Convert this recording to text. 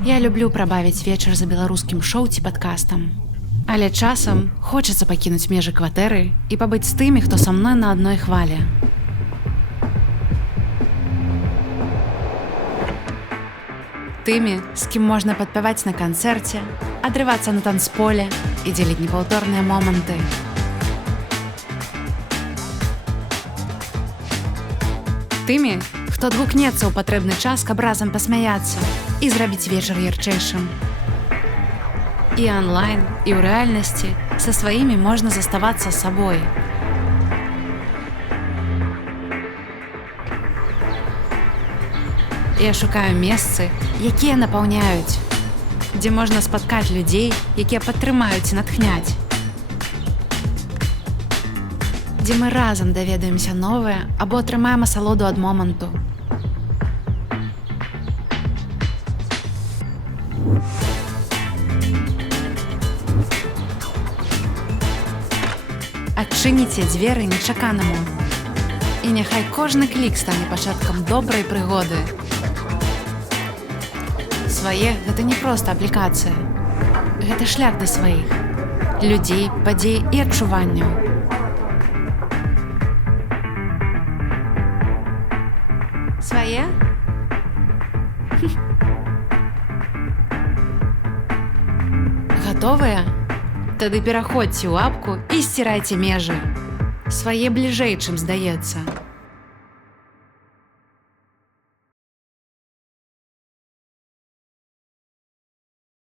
Я люблю прабавіць вечар за беларускім шоу ці падкастам. Але часам хочацца пакінуць межы кватэры і пабыць з тымі, хто са мной на адной хвале. Тымі, з кім можна падпяваць на канцэрце, адрывацца на танцполе і дзеліць непаўторныя моманты. Тымі, хто адгукнецца ў патрэбны час, каб разам пасмяяцца і зрабіць вечар ярчэйшым. І онлайн, і ў рэальнасці са сваімі можна заставацца сабой. Я шукаю месцы, якія напаўняюць, дзе можна спаткаць людзей, якія падтрымаюць і натхняць. Дзе мы разам даведаемся новае або атрымаем асалоду ад моманту. Адчыніце дзверы нечаканаму. І няхай кожны клік стане пачаткам добрай прыгоды. Свае – гэта не проста аплікацыя. Гэта шлях да сваіх. Людзей, падзей і адчуванняў. Свае? Гатовыя? Тады пераходзьце ў апку і сцірайце межы. Свае бліжэй, чым здаецца.